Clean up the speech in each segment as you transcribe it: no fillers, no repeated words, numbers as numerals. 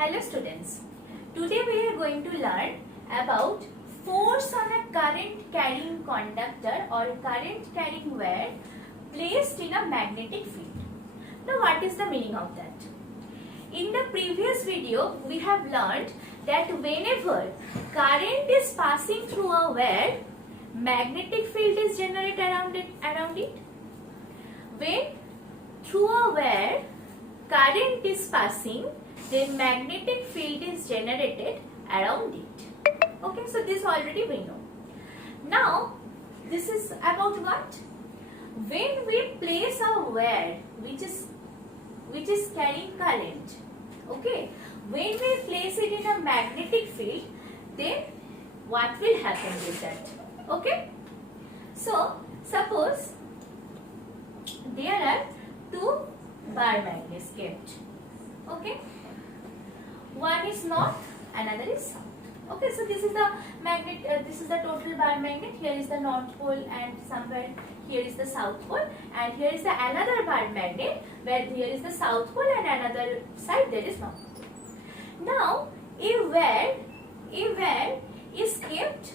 Hello students, today we are going to learn about force on a current carrying conductor or current carrying wire placed in a magnetic field. Now what is the meaning of that? In the previous video we have learned that whenever current is passing through a wire, magnetic field is generated around it. When through a wire current is passing, then magnetic field is generated around it. Okay, so this already we know. Now this is about what? When we place a wire which is carrying current, okay, when we place it in a magnetic field, then what will happen with that? Okay, so suppose there are two bar magnets kept. Okay, one is north, another is south. Okay, so this is the magnet, this is the total bar magnet. Here is the north pole and somewhere here is the south pole, and here is the another bar magnet where here is the south pole and another side there is north pole. Now a wire is kept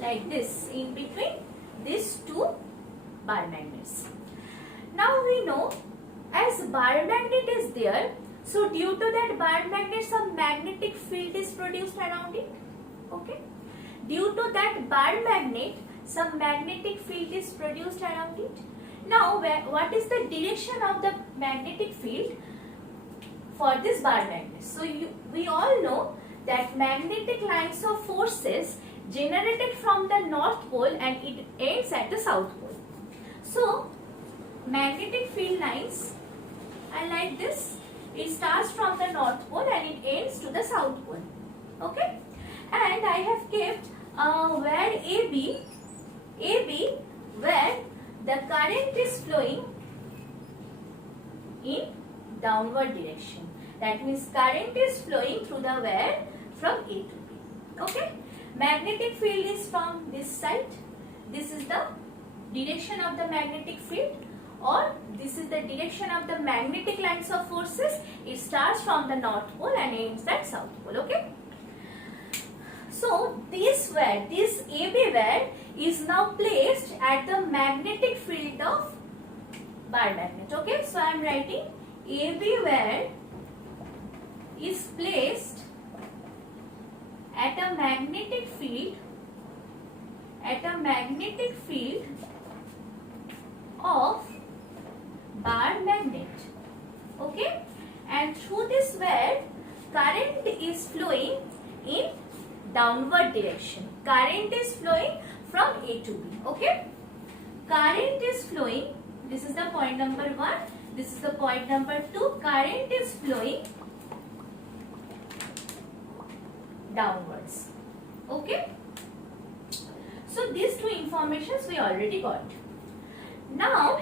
like this in between these two bar magnets. Now we know as bar magnet is there, so due to that bar magnet some magnetic field is produced around it. Okay, due to that bar magnet some magnetic field is produced around it. Now what is the direction of the magnetic field for this bar magnet? So we all know that magnetic lines of forces generated from the north pole and it ends at the south pole. So magnetic field lines are like this. It starts from the north pole and it ends to the south pole. Okay, and I have kept wire AB where the current is flowing in downward direction. That means current is flowing through the wire from A to B. Okay, magnetic field is from this side. This is the direction of the magnetic field, or this is the direction of the magnetic lines of forces. It starts from the north pole and ends at south pole. Okay, so this wire, this AB wire is now placed at the magnetic field of bar magnet. Okay, so I am writing AB wire is placed at a magnetic field of bar magnet. Okay, and through this wire current is flowing in downward direction. Current is flowing from A to B. Okay, current is flowing. This is the point number 1. This is the point number 2. Current is flowing downwards. Okay, so these two informations we already got. Now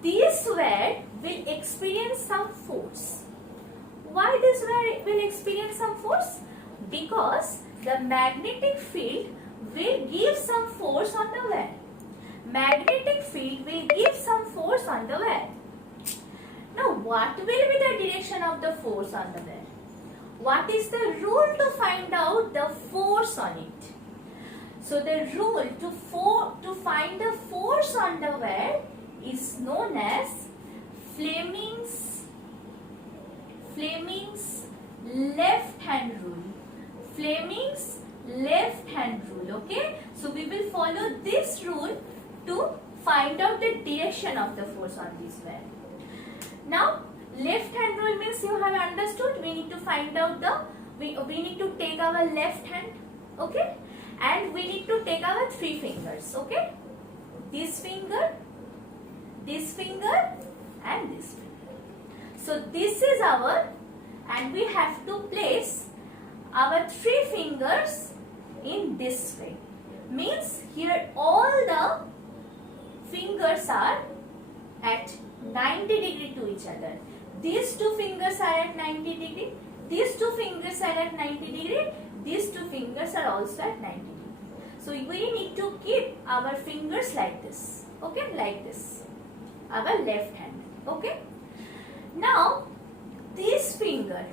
this wire will experience some force. Why this wire will experience some force? Because the magnetic field will give some force on the wire. Magnetic field will give some force on the wire. Now what will be the direction of the force on the wire? What is the rule to find out the force on it? So the rule to find the force on the wire is known as Fleming's left hand rule. Fleming's left hand rule. Okay, so we will follow this rule to find out the direction of the force on this wire. Now left hand rule means you have understood. We need to find out we need to take our left hand. Okay, and we need to take our 3 fingers. Okay, this finger, this finger and this finger. So this is our, and we have to place our 3 fingers in this way. Means here all the fingers are at 90 degree to each other. These 2 fingers are at 90 degree. These 2 fingers are at 90 degree. These 2 fingers are also at 90 degree. So we need to keep our fingers like this. Okay, like this. Our left hand. Okay. Now this finger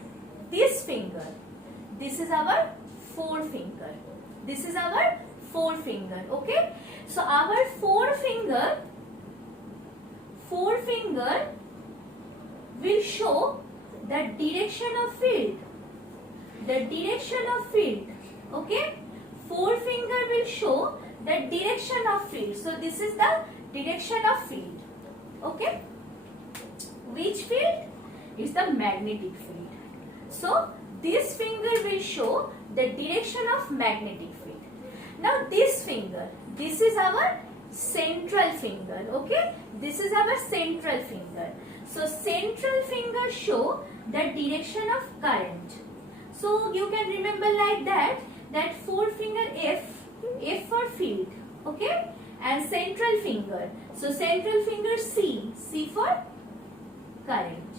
this finger, this is our forefinger. This is our forefinger. Okay. So our forefinger will show the direction of field. The direction of field. Okay. Forefinger will show the direction of field. So this is the direction of field. Okay. Which field? Is the magnetic field. So this finger will show the direction of magnetic field. Now this finger, this is our central finger. Okay. This is our central finger. So central finger show the direction of current. So you can remember like that forefinger F for field. Okay. And central finger. So central finger C for current.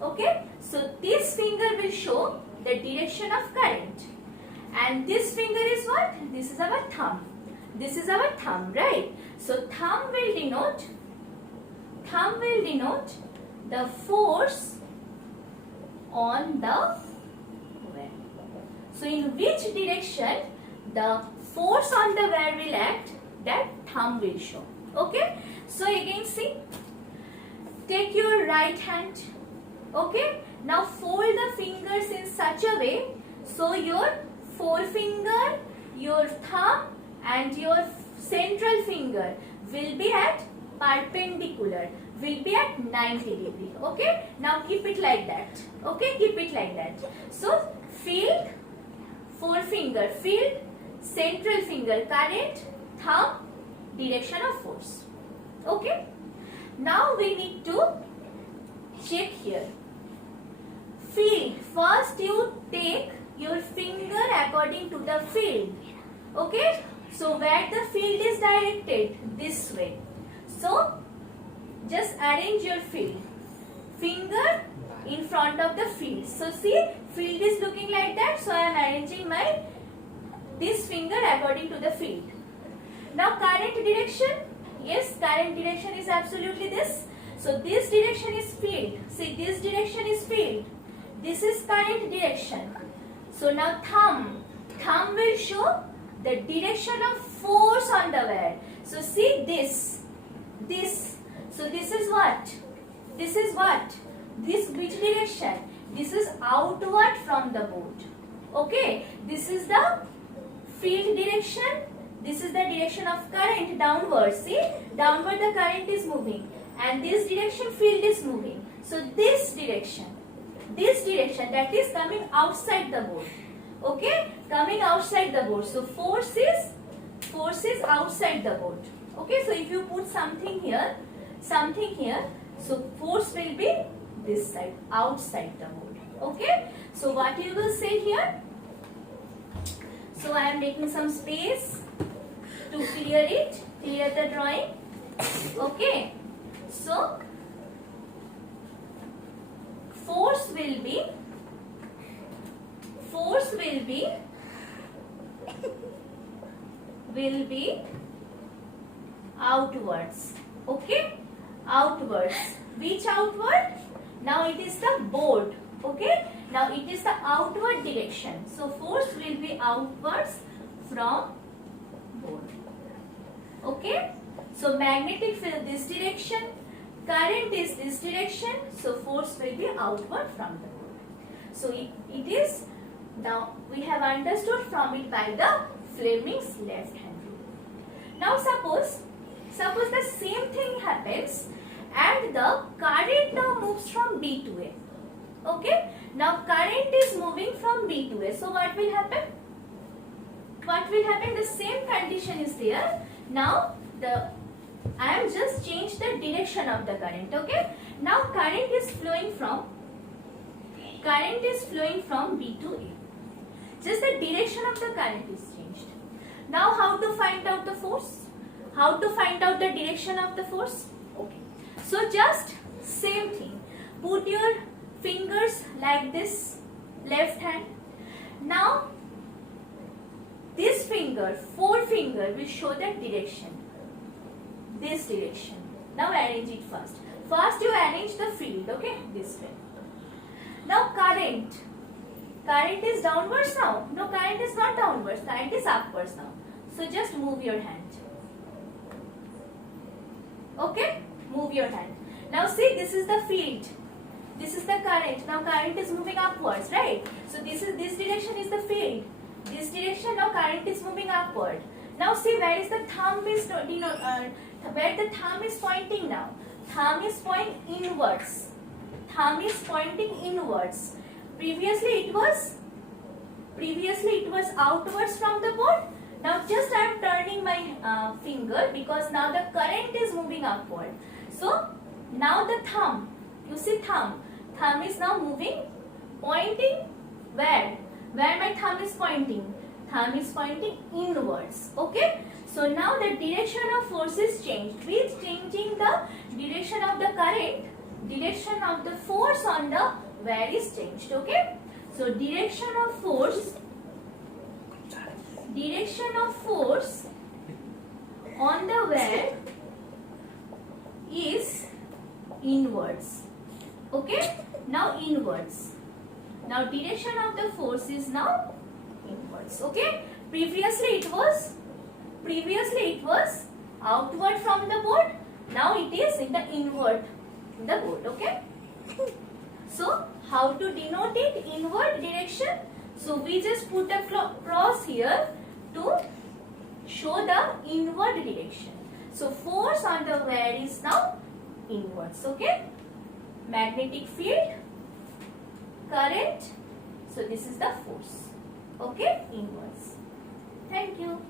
Okay. So this finger will show the direction of current. And this finger is what? This is our thumb. This is our thumb, right? So thumb will denote the force on the wire. So in which direction the force on the wire will act, that thumb will show. Okay. So again see, take your right hand. Okay. Now fold the fingers in such a way so your forefinger, your thumb and your central finger will be at perpendicular, will be at 90 degree. Okay. Now keep it like that. Okay. Keep it like that. So field, forefinger, field, central finger, current, thumb, direction of force. Okay. Now we need to check here. Field. First you take your finger according to the field. Okay. So where the field is directed? This way. So just arrange your field. Finger in front of the field. So see, field is looking like that. So I am arranging this finger according to the field. Now current direction. Yes, current direction is absolutely this. So this direction is field. See, this direction is field. This is current direction. So now thumb will show the direction of force on the wire. So see this. So this is what? This is what? This which direction? This is outward from the board. Okay. This is the field direction. This is the direction of current downward. See, downward the current is moving, and this direction field is moving. So this direction that is coming outside the board. Okay, coming outside the board. So force is outside the board. Okay, so if you put something here, so force will be this side, outside the board. Okay, so what you will say here? So I am making some space to clear the drawing. Okay, so force will be outwards. Okay, outwards. Which outward? Now it is the board. Okay, now it is the outward direction. So force will be outwards from board. Okay, so magnetic field this direction, current is this direction, so force will be outward from the board. So it is, now we have understood from it by the Fleming's left hand rule. Now suppose the same thing happens and the current now moves from B to A. Okay, now current is moving from B to A. So what will happen? The same condition is there. Now I am just changed the direction of the current. Okay, now current is flowing from B to A. Just the direction of the current is changed. Now how to find out the force? How to find out the direction of the force? Okay, so just same thing. Put your fingers like this, left hand. Now this finger, forefinger, will show the direction. This direction. Now arrange it first. First you arrange the field. Okay, this way. Now current. current. Current is downwards now. No, current is not downwards. Current is upwards now. So just move your hand. Okay? Move your hand. Now see, this is the field. This is the current. Now current is moving upwards, right? So this direction is the field. This direction, now current is moving upward. Now see, where is the thumb is where the thumb is pointing now. Thumb is pointing inwards. Thumb is pointing inwards. Previously it was outwards from the board. Now just I am turning my finger because now the current is moving upward. So now the thumb, you see thumb is now moving, pointing where? Where my thumb is pointing? Thumb is pointing inwards. Okay? So now the direction of force is changed. With changing the direction of the current, direction of the force on the where is changed. Okay? So direction of force on the where is inwards. Okay? Now inwards. Now direction of the force is now inwards. Okay? Previously it was outward from the board. Now it is in the inward in the board. Okay? So how to denote it? Inward direction. So we just put a cross here to show the inward direction. So force on the where is now inwards. Okay? Magnetic field, current. So this is the force. Okay? Inwards. Thank you.